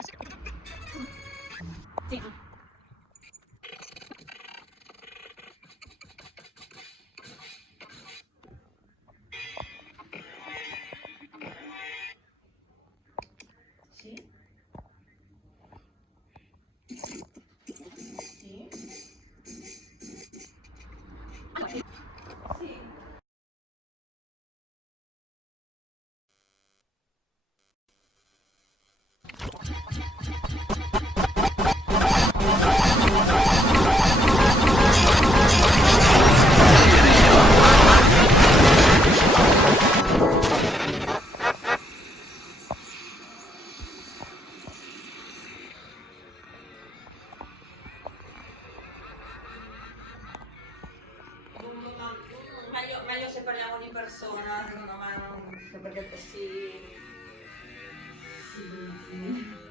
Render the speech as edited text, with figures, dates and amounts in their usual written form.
Sì. Sì. Sì. Sì. Meglio se parliamo di persona, secondo me, perché così... Sì, sì.